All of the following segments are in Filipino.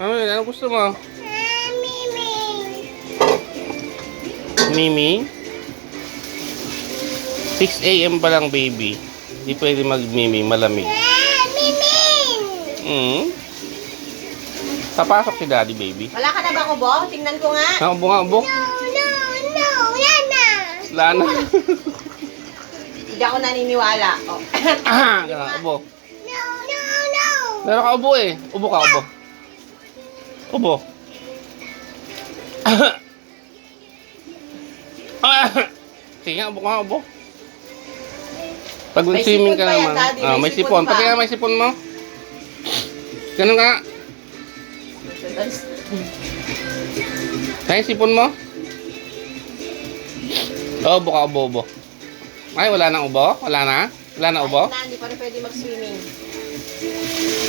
Ano gusto mo? Mimi. Mimi? 6 AM pa lang, baby. Hindi pwede mag-mimi, malamig. Mimi. Papasok si daddy, baby. Wala ka na ba ubo? Tingnan ko nga. Ubo nga, ubo. No. Lana. Lana. Hindi ako naniniwala. Oh. Ubo. No. Meron ka ubo eh. Ubo ka, ubo. Ubo. Sige nga, ubo ka, ubo. Pag May swimming sipon ka pa yan, naman. Daddy. May May sipon. sipon pa. Pati nga may sipon mo. Ganun nga. Kaya sipon mo? Ubo ka, ubo, ubo. Ay, wala nang ubo? Wala na? Wala na ubo? Kahit na, hindi pa rin pwede mag-swimming.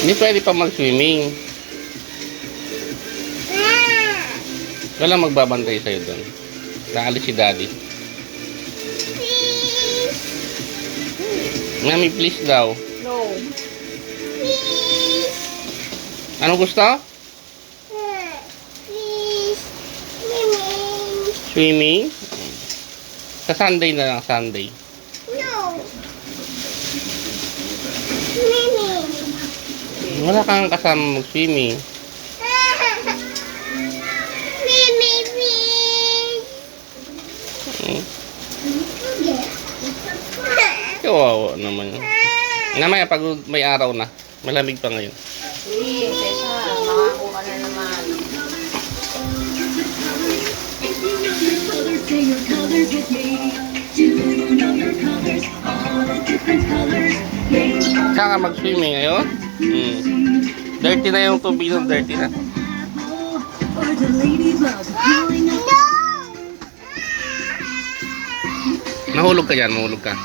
Hindi pwede pa mag-swimming. Walang magbabantay sa'yo doon. Naalis si daddy. Mami, please daw. No. Anong gusto? Swimming? Sa Sunday na lang, Sunday. No. Mimi. Wala kang kasama mag-swimming. Mimi, please. Kawawa naman yun. Namaya pag may araw na. Malamig pa ngayon. Uy, Tessa, makako ka na naman. Saan ka mag-swimming ngayon? Dirty na yung tubig ng dirty na. Mahulog ka dyan, mahulog ka.